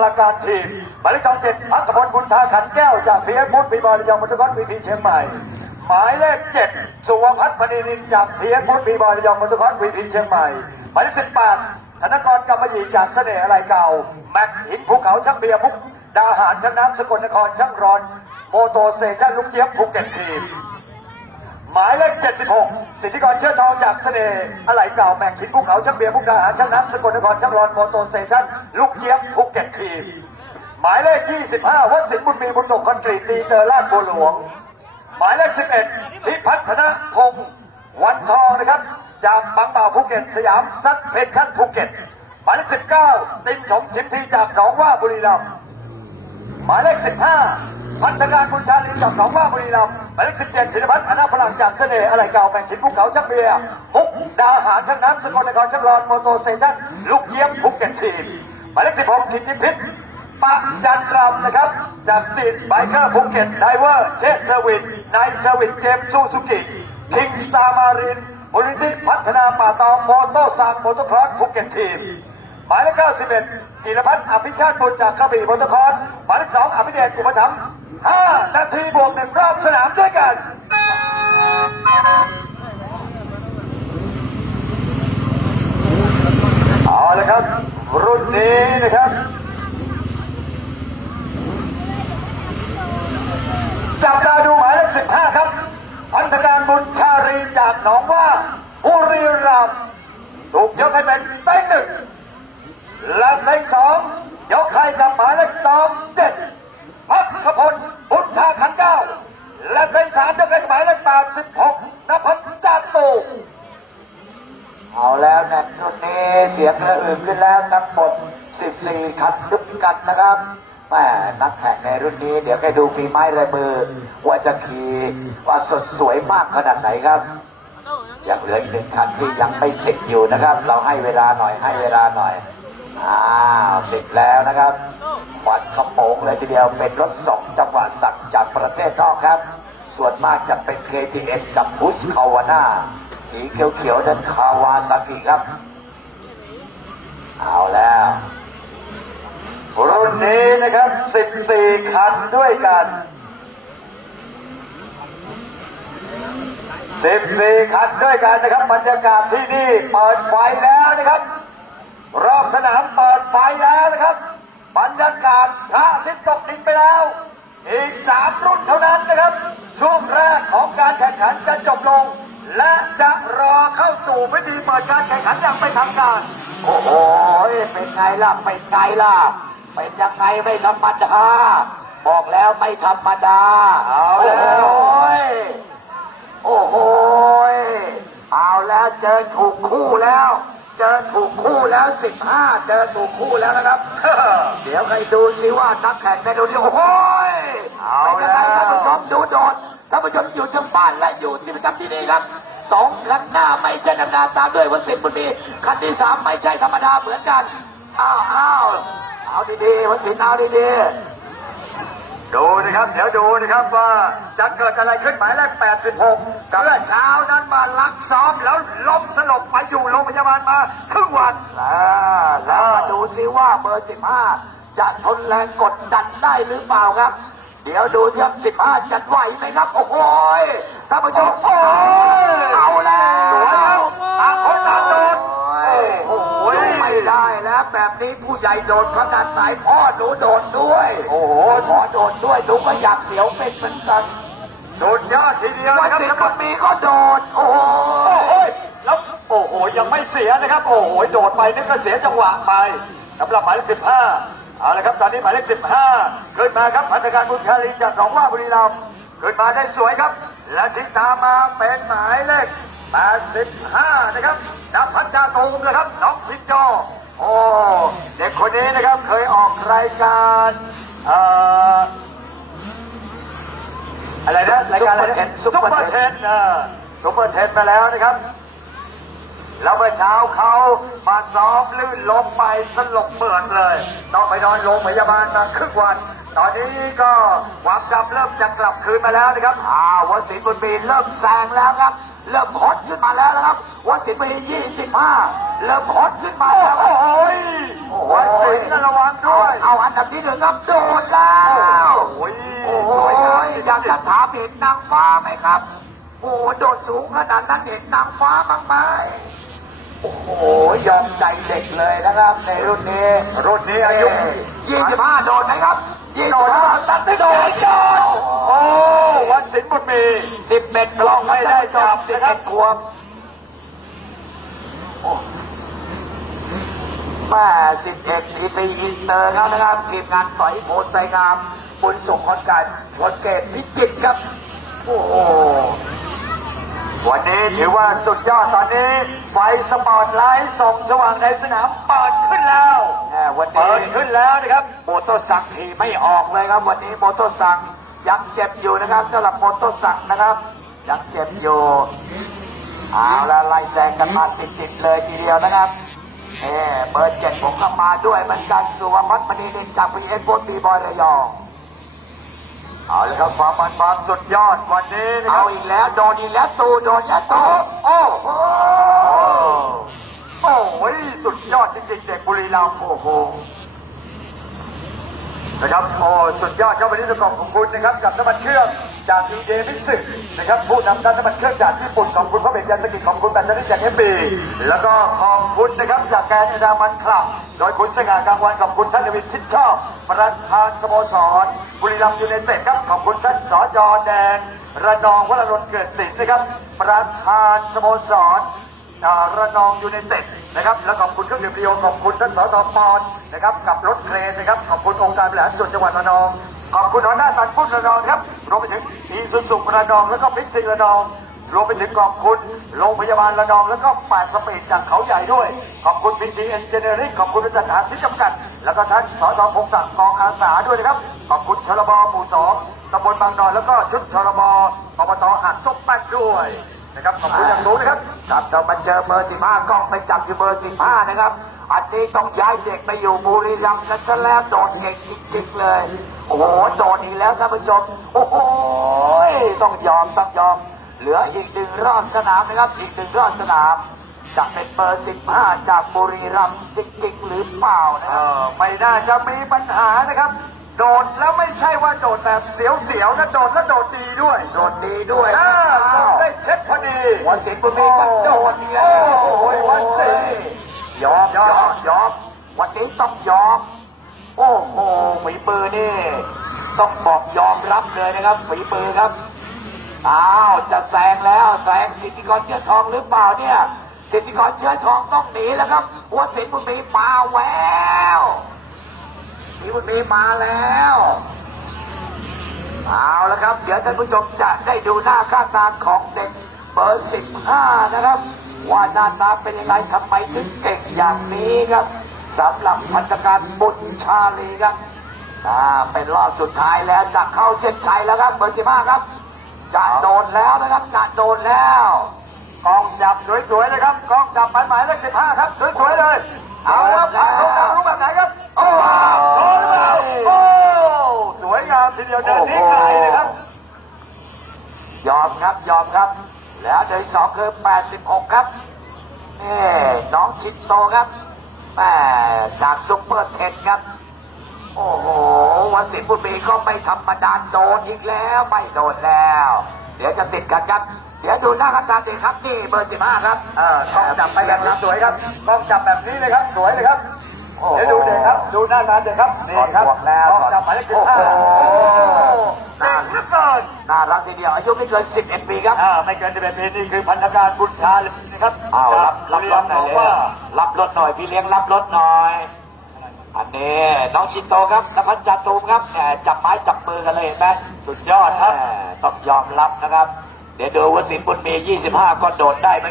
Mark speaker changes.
Speaker 1: ประการทีมหมายเลขสองเจ็ดพักพลคุณทาขันแก้วจากพีเอสพุทธปีบอลยองมอเตอร์คอร์สพีพีเชียงใหม่ หมายเลขเจ็ดสุวพัฒน์มณีนินจากพีเอสพุทธปีบอลยองมอเตอร์คอร์สพีพีเชียงใหม่ หมายเลขสิบแปดธนกรกำมะหยี่จากเสน่ห์อะไรเก่า แม็กหินภูเขาช่างเบียร์มุกดาหารช่างน้ำสกลนครช่างร้อนโมโตเซชั่นลูกเจี๊ยบภูเก็ตทีม หมายเลข76 สิทธิกรเชื่อทองจากเสน่ห์อะไหล่เก่าแม็กขินภูเขาช่างเบียร์มุกาหารช่างน้ำสกลนครช่างรอนโมโตสเตชั่นลูกเจี๊ยบภูเก็ตทีหมายเลข 25 วัดสิงห์บุญมีบุญส่งคอนกรีตตีเตอร์ลาดบัวหลวง หมายเลข 11พิพัฒนพงศ์วันทองนะครับ จากบางบ่าวภูเก็ตสยามซัดเพชรชั่นภูเก็ตหมายเลข 19ตินสมชิมพีจากหนองว่าบุรีรัมย์หมายเลข 15 พัฒการบุญชาลีจากสองว่าบุรีรัมย์หมายเลข17ศิลพัฒน์อนาพลังจากเสน่ห์อะไรเก่าแบ่งถิ่นภูเขาช่างเบียร์มุกดาหารช่างน้ำสกลนครช่างรอนโมโตเตชันลูกเยี่ยมภูเก็ตทีมหมายเลข16ทิติพิษปะจันทรำนะครับจากสตรีทไบเกอร์ภูเก็ตไดเวอร์เชสเซอร์วิสไนเซอร์วิสเจมส์ซูซูกิคิงสตาร์มารินบริษัทพัฒนาป่าตองโมโตซานโมโตครอสภูเก็ตทีม หมายเลข91จิรพัฒน์อภิชาติบุญจากกระบี่มอเตรคอร์หมายเลข2อภิเดชอุปถัมภ์5นาทีบวกหนึ่งรอบสนามด้วยกันเอาละครับ รุ่นนี้นะครับจับตาดูหมายเลข15ครับพันธการบุญชารีจากหนองว่าบุรีรัมย์ถูกยกให้เป็นเต้นหนึ่ง และเลขสองยกให้กับหมายเลขสองเจ็ดพักขพลพุทธาขันเก้าและเลขสามยกให้กับหมายเลขแปดสิบหกนภัสจาตู
Speaker 2: เอาแล้วนะรุ่นนี้เสียงกระอื่นขึ้นแล้วทั้งหมด 14คันดุกกันนะครับแม่นักแข่งในรุ่นนี้ เดี๋ยวให้ดูฝีไม้ลายมือ ว่าจะขี่ว่าสดสวยมากขนาดไหนครับยังเหลืออีกหนึ่งคันที่ยังไม่ติดอยู่นะครับ เราให้เวลาหน่อยให้เวลาหน่อยอ้าวติดแล้วนะครับควันขโมงเลยทีเดียวเป็นรถสองจังหวะสั่งจากประเทศนอกครับ ส่วนมากจะเป็น KTM กับพุชคาวาน่าสีเขียวๆนั้นคาวาซากิครับ เอาแล้ว
Speaker 1: รุ่นนี้นะครับสิบสี่คันด้วยกันสิบสี่คันด้วยกันนะครับ บรรยากาศที่นี่เปิดไฟแล้วนะครับ รอบสนามเปิดไฟแล้วนะครับ บรรยากาศพระอาทิตย์ตกดินไปแล้ว อีกสามรุ่นเท่านั้นนะครับ ช่วงแรกของการแข่งขันจะจบลง และจะรอเข้าสู่พิธีเปิดการแข่งขันอย่างเป็นทางการ
Speaker 2: โอ้โหเป็นไงล่ะเป็นไงล่ะ เป็นยังไงไม่ธรรมดาบอกแล้วไม่ธรรมดา
Speaker 1: เอาแล้ว
Speaker 2: โอ้ยโอ้โหยเอาแล้วเจอถูกคู่แล้ว เจอถูกคู่แล้วสิบห้าเจอถูกคู่แล้วนะครับ เดี๋ยวใครดูสิว่านักแข่งในดูดิโอ้โหย
Speaker 1: เอาแล้ว
Speaker 2: ท่านผู้ชมดูโดดท่านผู้ชมอยู่ทางบ้านและอยู่ที่ประจำที่นี่ครับสองคันหน้าไม่ใช่ธรรมดาตามด้วยวันสิบบุรีคันที่สามไม่ใช่ธรรมดาเหมือนกันอ้าวอ้าว เอาดีๆวันสิบเอาดีๆ
Speaker 1: ดูนะครับ เดี๋ยวดูนะครับว่าจะเกิดอะไรขึ้นหมายเลข86เมื่อเช้านั้นมาลักซ้อมแล้วล้มสลบไปอยู่โรงพยาบาลมาครึ่งวัน
Speaker 2: แล้วมาดูสิว่าเบอร์สิบห้าจะทนแรงกดดันได้หรือเปล่าครับ เดี๋ยวดูที่ครับสิบห้าจะไหวไหมครับ โอ้โหยท่านผู้ชมโอ้ยเอาแล้ว
Speaker 1: สวยครับต่างคนต่างโดน
Speaker 2: โอ้โห ไม่ได้แล้วแบบนี้ผู้ใหญ่โดดขนาดไหนพ่อหนูโดดด้วย
Speaker 1: โอ้โห
Speaker 2: พ่อโดดด้วยหนูก็อยากเสียวเป็นเหมือนกัน
Speaker 1: สุดยอดทีเดียว
Speaker 2: วัน
Speaker 1: นะครับ
Speaker 2: สิบ
Speaker 1: สำห
Speaker 2: ค
Speaker 1: รับ
Speaker 2: นมีก็โดดโอ้โห
Speaker 1: โอ้โหแล้วโอ้โหยังไม่เสียนะครับ โอ้โหโดดไปนี่ก็เสียจังหวะไปสำหรับหมายเลข15เอาละครับตอนนี้หมายเลข15ขึ้นมาครับพัฒการบุญชาลีจากหนองว่าบุรีรัมย์ขึ้นมาได้สวยครับ และที่ตามมาเป็นหมายเลข85นะครับนับพัชจาตูมนะครับ น้องพิจโจโอ้เด็กคนนี้นะครับเคยออกรายการเอ่ออะไรนะรายการอะไรนะ
Speaker 2: ซุ
Speaker 1: ซุป
Speaker 2: ป
Speaker 1: เป
Speaker 2: เป
Speaker 1: อ
Speaker 2: อร์
Speaker 1: ร์เท
Speaker 2: เท
Speaker 1: น
Speaker 2: น
Speaker 1: เออซุปเปอร์เทนไปแล้วนะครับ แล้วเมื่อเช้าเขามาซ้อมลื่นล้มไปสลบเปิดเลย ต้องไปนอนโรงพยาบาลมาครึ่งวัน ตอนนี้ก็ความจำเริ่มจะกลับคืนมาแล้วนะครับ
Speaker 2: อ้าววสินบุญมีเริ่มแซงแล้วครับ เริ่มฮอตขึ้นมาแล้วนะครับวัดสินไปยี่สิบห้าเริ่มฮอตขึ้นมา
Speaker 1: โอ้
Speaker 2: แล้ว
Speaker 1: โหย
Speaker 2: โอ้โห
Speaker 1: วัดสิงห์ระวังด้วย
Speaker 2: เอาอันดับที่หนึ่งครับโดนแล้ว
Speaker 1: โอ้ย
Speaker 2: โอ้โหอยากจะถามเห็นนางฟ้าไหมครับโอ้โหโดดสูงขนาดนั้นเห็นนางฟ้าบ้างไหมโอ้โหยอมใจเด็กเลยนะครับ ในรุ่นนี้
Speaker 1: รุ่นนี้อายุ
Speaker 2: ยี่สิบห้าโดนไหมครับยี่สิบห้าตัดสินโดน
Speaker 1: บุตรมี
Speaker 2: สิบเอ็ดลองไม่ได้จับสิบเอ็ดขวบแม่สิบเอ็ดปีตีอินเตอร์ครับนะครับทีมงานต่อยโพสไซงามบุญส่งคนการคนเกตพิจิตรครับ โอ้โห
Speaker 1: วันนี้ถือว่าสุดยอดตอนนี้ ไฟสปอร์ตไลท์ส่องสว่างในสนามเปิดขึ้นแล้ว
Speaker 2: แม่วัน
Speaker 1: เปิ
Speaker 2: นี้
Speaker 1: ดขึ้นแล้วนะครับ
Speaker 2: โมโตสักทีไม่ออกเลยครับ วันนี้โมโตสัก ยังเจ็บอยู่นะครับสำหรับโมโตสักนะครับ ยังเจ็บอยู่เอาละไล่แซงกันมาติดๆเลยทีเดียวนะครับเอเบอร์เจ็ดผมก็มาด้วยเหมือนกันสุวัฒน์มณีนินจากพีเอสโบตีบอยระยอง
Speaker 1: เอาละครับความมันความสุดยอดวันนี้
Speaker 2: เอาอีกแล้วโดนอีกแล้วตูโดนแล้วตู
Speaker 1: โอ้
Speaker 2: โอ้
Speaker 1: โอ้โหสุดยอดจริงๆเด็กบุรีรัมย์โอ้โห นะครับโอ้สุดยอดครับวันนี้ต้องขอบคุณนะครับกับน้ำมันเครื่องจากดีเจมิสึนะครับผู้นำด้านน้ำมันเครื่องจากญี่ปุ่นขอบคุณพระเบญจกิจขอบคุณแบตเตอรี่จากเอฟบีแล้วก็ขอบคุณนะครับจากแกนดามันคลับโดยคุณสง่ากลางวันขอบคุณท่านวินชิดชอบประธานสโมสรบุรีรัมย์ยูไนเต็ดครับขอบคุณท่านสจแดนระนองวรรณเกิดสินนะครับประธานสโมสร ระนองยูไนเต็ดนะครับและขอบคุณเครื่องดื่มเรียวขอบคุณท่านสสปอนนะครับกับรถเครนนะครับขอบคุณองค์การบริหารส่วนจังหวัดระนอง ขอบคุณหัวหน้าตันพุทธระนองครับรวมไปถึงอีสุสุระนองแล้วก็พิกซิงระนองรวมไปถึงขอบคุณโรงพยาบาลระนอง แล้วก็แปดสเปดจากเขาใหญ่ด้วย ขอบคุณพีทีเอ็นเจเนอรี่ขอบคุณบริษัทหาที่จำกัด แล้วก็ท่านสสพงศักดิ์กองอาสาด้วยนะครับ ขอบคุณชลบหมู่สองตำบลบางนอนแล้วก็ชุดชลบอบตหักตบแป๊ดด้วยนะครับขอบคุณอย่างสูงนะครับ
Speaker 2: ครับเรามาเจอเบอร์สิบห้ากล้องไปจับอยู่เบอร์สิบห้านะครับอันนี้ต้องย้ายเด็กไปอยู่บุรีรัมย์กันซะแล้วโดดเก่งจริงๆเลย โอ้โหโดดอีกแล้วท่านผู้ชมโอ้โหต้องยอมต้องยอม เหลืออีกหนึ่งรอบสนามนะครับอีกหนึ่งรอบสนามจะเป็นเบอร์สิบห้าจากบุรีรัมย์จริงๆหรือเปล่านะครับ
Speaker 1: ไม่น่าจะมีปัญหานะครับ โดดแล้วไม่ใช่ว่าโดดแบบเสียวๆนะโดดแล้วโดดดีด้วย
Speaker 2: โดดดีด้วย
Speaker 1: เออโดดได้เช็ดพอดี
Speaker 2: วันศิลป์บุรีก็โดดอีกแล้ว
Speaker 1: โอ้โหวันศิลป์
Speaker 2: ยอมยอมยอมวันนี้ต้องยอมโอ้โหฝีมือนี่ ต้องบอกยอมรับเลยนะครับฝีมือครับอ้าวจะแซงแล้วแซงสิทธิกรเชื้อทองหรือเปล่าเนี่ยสิทธิกรเชื้อทองต้องหนีแล้วครับหัวศิลป์บุรีมาแวว ศิลป์บุรีมาแล้ว เอาละครับ เดี๋ยวท่านผู้ชมจะได้ดูหน้าค่าตาของเด็กเบอร์สิบห้านะครับ ว่าหน้าตาเป็นยังไงทำไมถึงเก่งอย่างนี้ครับสำหรับพันธการบุญชาลีครับอ่าเป็นรอบสุดท้ายแล้วจะเข้าเส้นชัยแล้วครับเบอร์สิบห้าครับจะโดนแล้วนะครับจะโดนแล้ว
Speaker 1: กองจับสวยๆนะครับกองจับหมายหมายเลขสิบห้าครับสวยๆเลย เอาละครับลูกดำลูกแบบไหนครับ โอ้โหโดนหรือเปล่าโอ้สวยงาม ทีเดียวเดินทิ้งไกลเลยครับ
Speaker 2: ยอมครับยอมครับ แล้วเดินสองคือ86 ครับนี่น้องชินโตครับแม่จากซุปเปอร์เทนครับ โอ้โหวันสิงห์บุรีก็ไม่ธรรมดาโดนอีกแล้วไม่โดนแล้ว เดี๋ยวจะติดกันครับเดี๋ยวดูหน้ากันตาติครับนี่เบอร์สิบห้าครับ
Speaker 1: เออกล้องจับไปแบบนี้สวยครับกล้องจับแบบนี้เลยครับ สวยเลยครับ
Speaker 2: โอ้โห
Speaker 1: เดี๋ยวดูเด็กครับ ดูหน้าตาเด็กครับนี่ครับ
Speaker 2: ถอดหมวกแล้ว
Speaker 1: กล้องจับหมายเลขสิบห้า
Speaker 2: โอ้
Speaker 1: โอ้
Speaker 2: โห
Speaker 1: โหเด็กเหลือเกิน
Speaker 2: น่ารักทีเดียวอายุไม่เกิน 11 ปีครับ
Speaker 1: อ่าไม่เกินสิบเอ็ดปีนี่คือพันธการบุญชาเลยนะครับ
Speaker 2: เอารับรับรถหน่อย
Speaker 1: บ
Speaker 2: เล
Speaker 1: อกว่า
Speaker 2: ยรับรถหน่อยพี่เลี้ยงรับรถหน่อยอันนี้น้องชินโตครับนภัสจาตูมครับแหมจับไม้จับมือกันเลยเห็นไหม
Speaker 1: สุดยอดครับ
Speaker 2: แหมต้องยอมรับนะครับ เดี๋ยวดูว่าสินบุญมี 25 ก็โดดได้ไหม